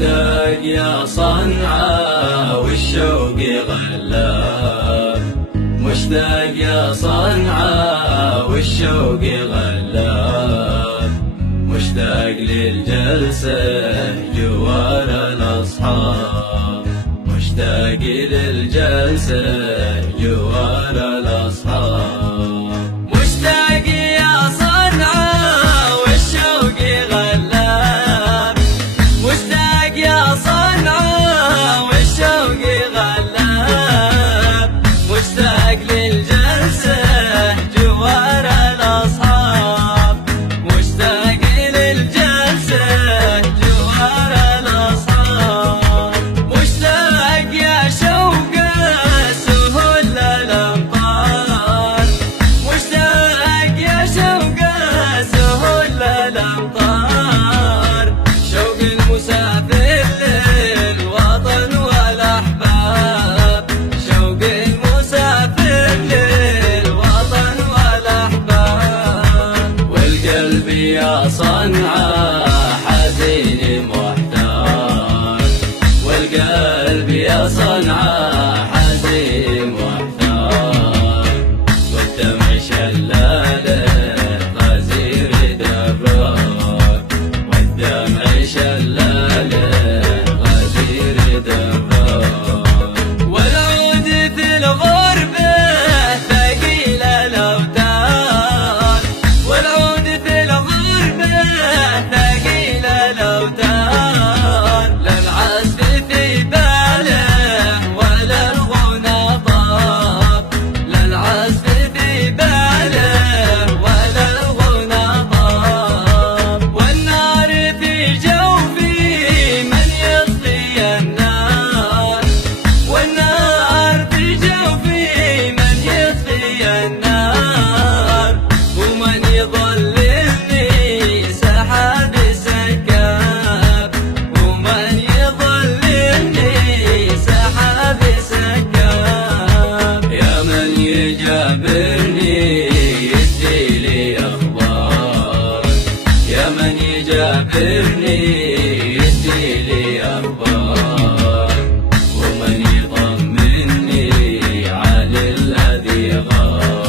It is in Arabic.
مشتاق يا صنعاء والشوق غلاب، مشتاق يا صنعاء والشوق غلاب، مشتاق للجلسة جوار الأصحاب، مشتاق للجلسة جوار الأصحاب. مشتاق يا صنعاء والشوق غلاب، مشتاق يا صنعاء والشوق غلاب، مشتاق للجلسة جوار الأصحاب، مشتاق للجلسة جوار الأصحاب. مشتاق يا شوق سهول الأمطار، مشتاق يا شوق سهول الأمطار، شوق المسافر للوطن والأحباب، شوق المسافر للوطن والأحباب. والقلب يا صنعاء حزين محتار، والقلب يا صنعاء حزين محتار، والدمع شلاله غزير درار، والدمع شلاله غزير درار. والعود في الغربة ثقيل الأوتار، والعود في الغربة ثقيل الأوتار، لا العزف في باله ولا الغنى طاب، لا العزف في باله ولا الغنى طاب. والنار في جوفي من يطفي النار، والنار في جوفي من يطفي النار، ومن يظللني سحاب سكاب، ومن يظللني سحاب سكاب. يا من يجابرني يديلي أخبار، يا من يجابرني يديلي أخبار، ومن يطمني على الذي غاب.